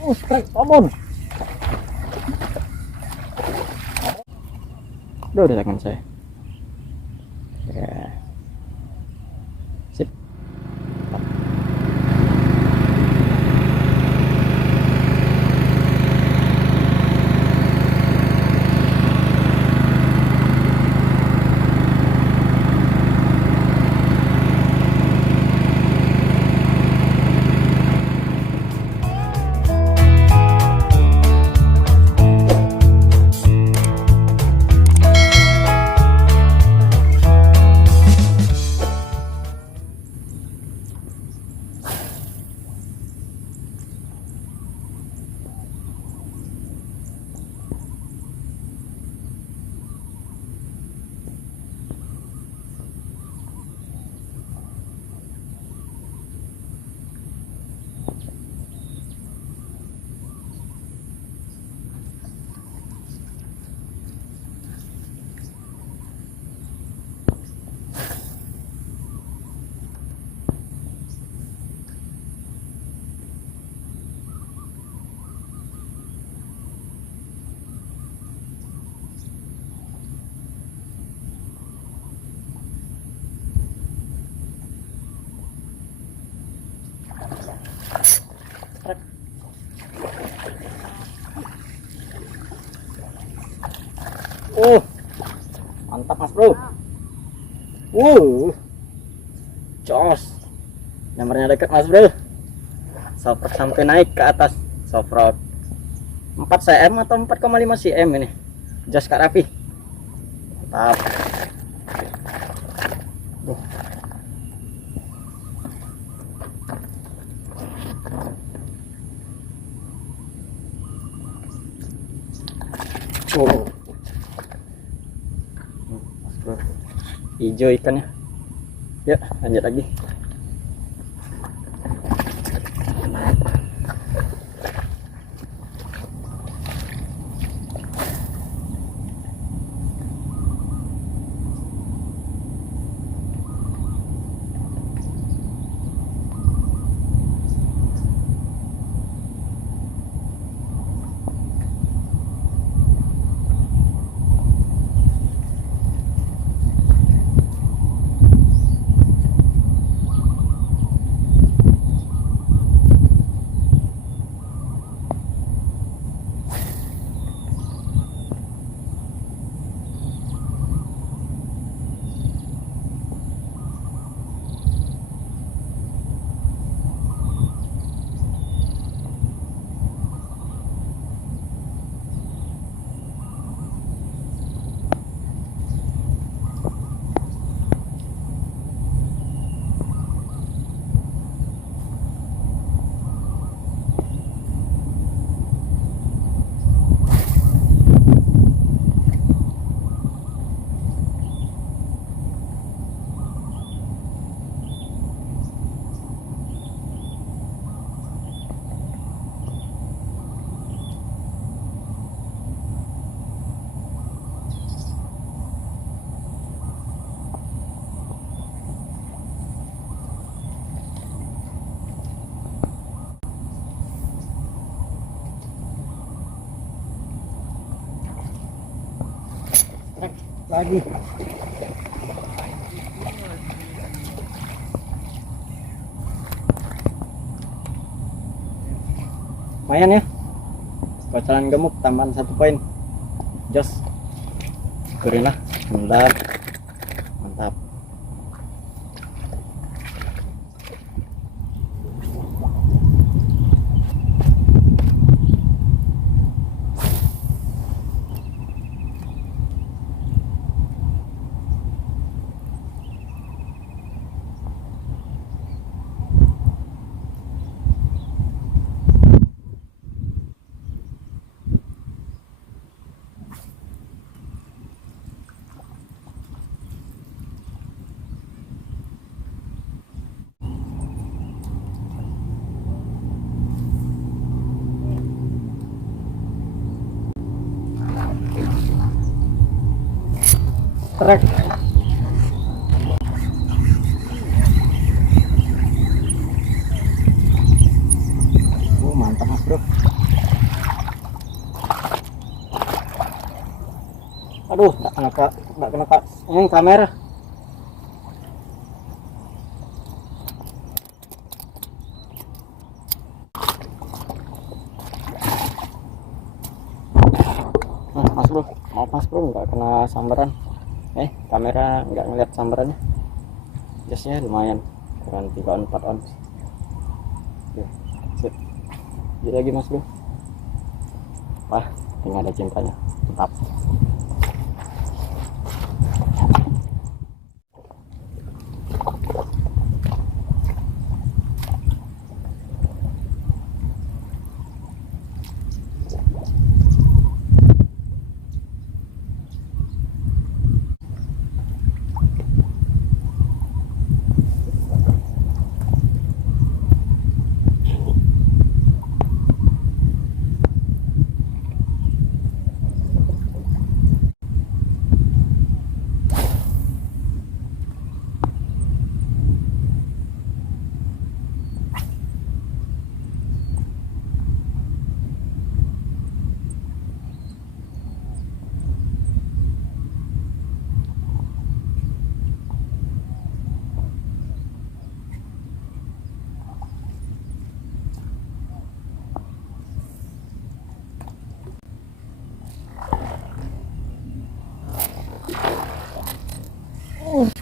Strike tombol. Udah tangan saya. Ya. Sip. Mantap mas bro. Jos. Nomornya dekat mas bro. Soprot sampai naik ke atas. Soprot 4 cm atau 4,5 cm ini. Jos Kak Rafi. Mantap. Hijau ikannya. Yuk lanjut lagi. Lagi lumayan ya, bocoran gemuk tambahan 1 poin. Jos syukurin lah. Bismillah. Mantap. Trek. Mantap mas bro. nggak kena kak kamera. Nah, mas bro, maaf mas bro, nggak kena sambaran. Kamera nggak ngeliat sambarannya. Jasnya lumayan, dengan 3 on 4 on. Oke, sip. Jadi lagi mas bro. Wah, ini ada cintanya. Mantap.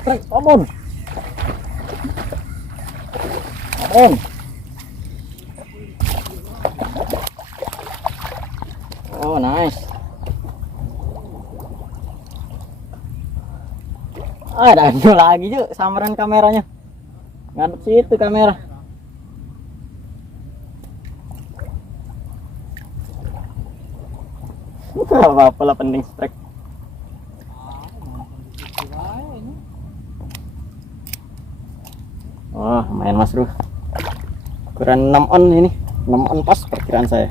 Strike, come on. Oh, nice. Ada lagi yuk samaran kameranya. Ngadep situ kamera. Gak apa-apa lah, penting strike. Oh, main mas bro. Ukuran 6 on ini. 6 on pas perkiraan saya.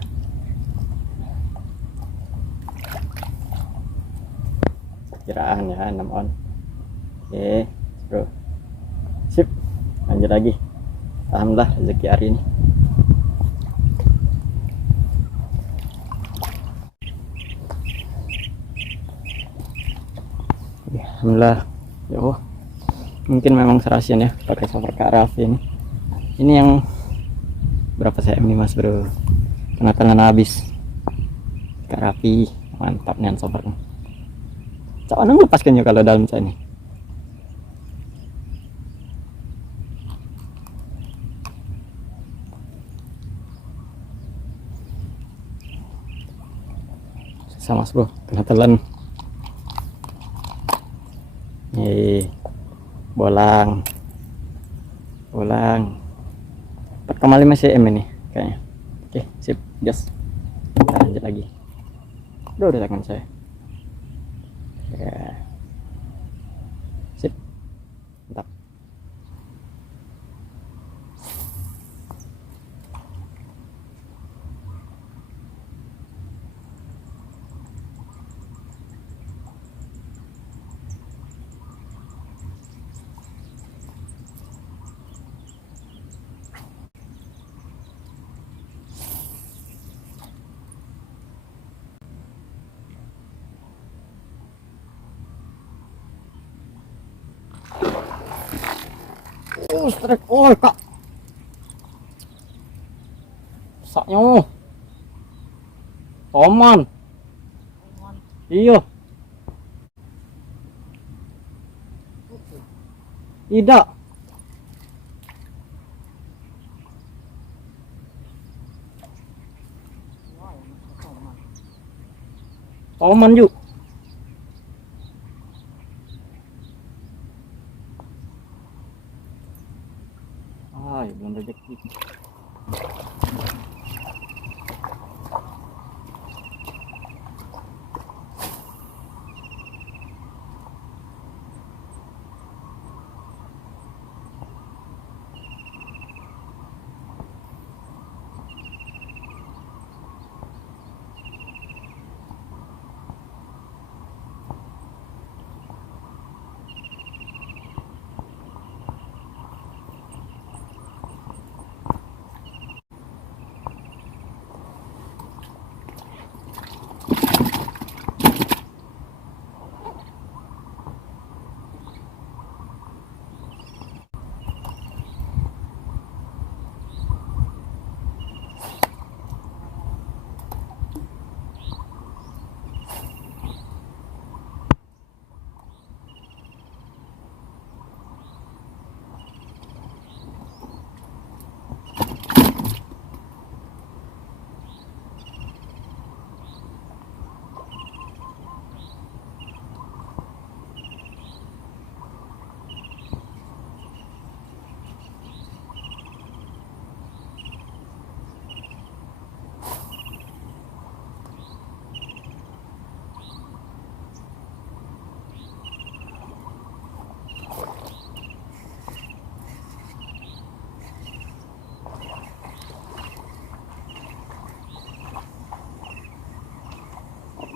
Perkiraan ya 6 on. Oke bro, sip, lanjut lagi. Alhamdulillah rezeki hari ini. Alhamdulillah. Yo, mungkin memang serasian ya pakai software KRF ini yang berapa cm nih mas bro, penatangan habis rapi. Mantap nih software. Cak nang lepaskan yuk kalau dalam cak ini. Susah mas bro, kena telan. Bolang 4,5 cm ini kayaknya. Oke sip, gas. Kita lanjut lagi. Udah tangan saya ya. Sip, mantap. Strike, oh kak, saknya Oman. Iya, tidak Oman yuk. Belum rezeki.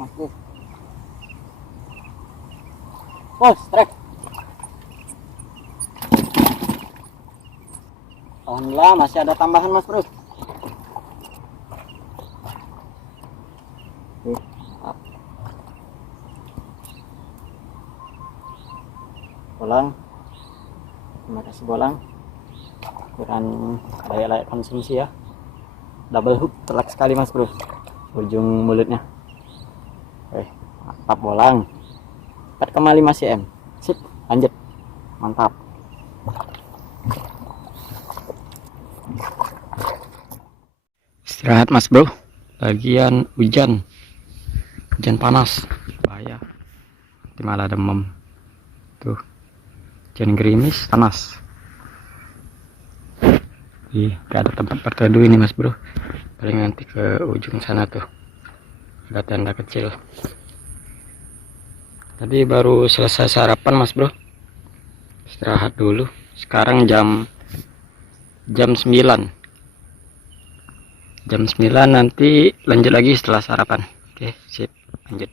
mas bro. Oh, strike. Alhamdulillah masih ada tambahan mas bro. Bolang, terima kasih bolang, ukuran layak konsumsi ya. Double hook, telak sekali mas bro ujung mulutnya. Mantap bolang, 4,5 cm. Sip, lanjut, mantap. Istirahat mas bro, bagian hujan panas bahaya, nanti malah demam tuh. Hujan gerimis panas. Gak ada tempat berteduh ini mas bro, paling nanti ke ujung sana tuh ada tenda kecil. Tadi baru selesai sarapan mas bro, istirahat dulu. Sekarang jam 9 nanti lanjut lagi setelah sarapan. Oke sip, lanjut.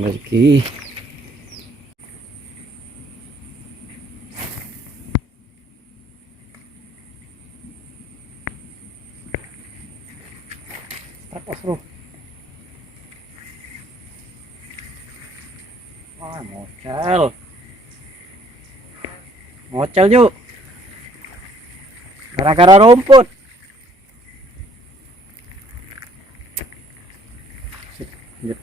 Lagi apa bro? Wah, mocel yuk, gara-gara rumput. Lanjut.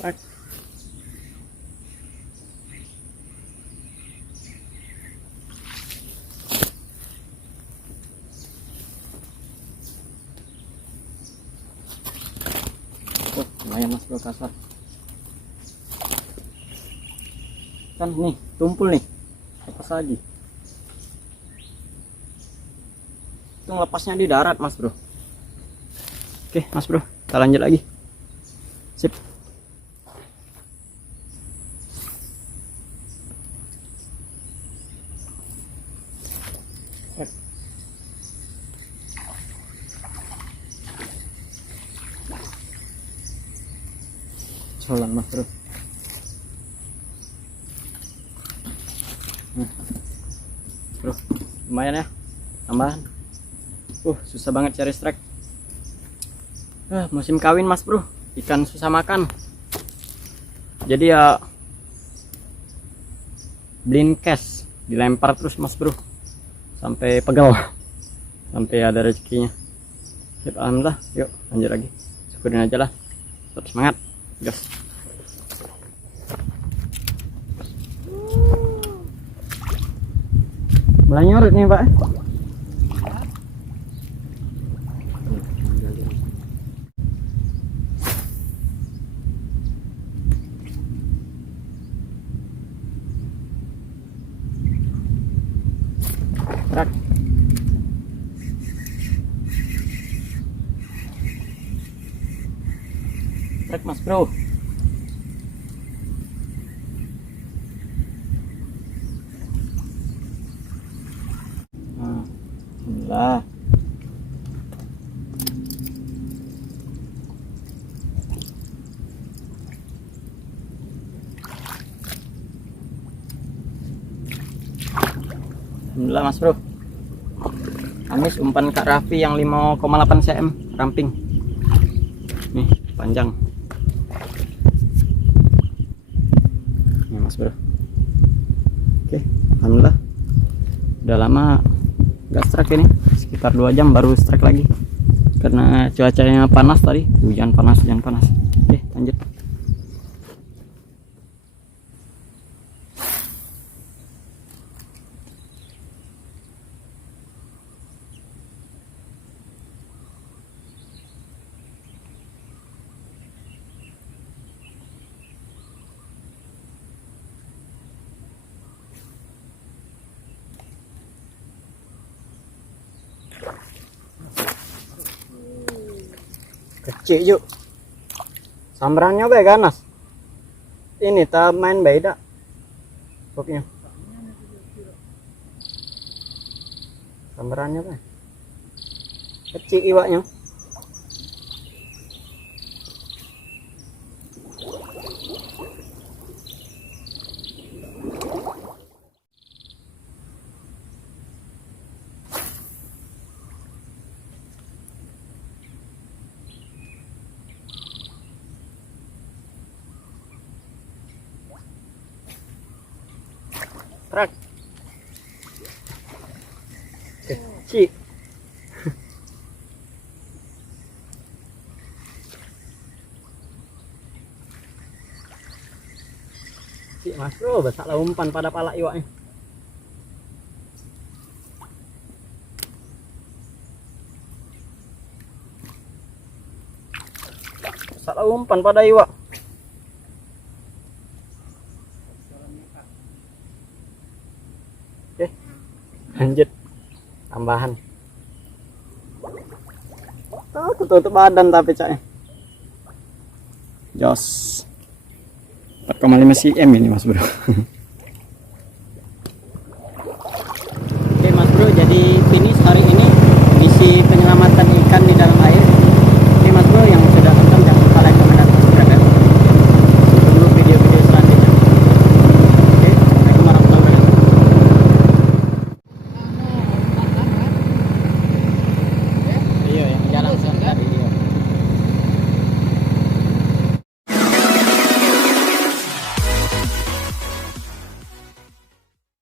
Trek. Oh, lumayan mas bro, kasar. Kan nih, tumpul nih. Lepas lagi. Itu lepasnya di darat mas bro. Oke mas bro, kita lanjut lagi. Sip. Solan mas bro. Bro, lumayan ya tambahan. Susah banget cari strike. Musim kawin mas bro, ikan susah makan. Jadi ya blind cash, dilempar terus mas bro sampai pegel, sampai ada rezekinya. Sip, alhamdulillah. Yuk lanjut lagi, syukurin aja lah, tetap semangat gas. Mulai nyorot nih pak. Trek mas bro. Alhamdulillah. Alhamdulillah mas bro. Amis umpan Kak Raffi yang 5,8 cm ramping. Nih panjang. Udah lama gak strike ini, sekitar 2 jam baru strike lagi karena cuacanya panas tadi, hujan panas. Oke, lanjut. Kecil yuk, sambarannya baik ganas. Ini tak main beda pokoknya. Sambarannya baik kecil iwaknya. Truk kecil. Cik mas bro, besar lah umpan pada pala iwaknya. Besar lah umpan pada iwak. Oke, lanjut tambahan. Tutup badan tapi caknya. Jos 4,5 cm ini mas bro.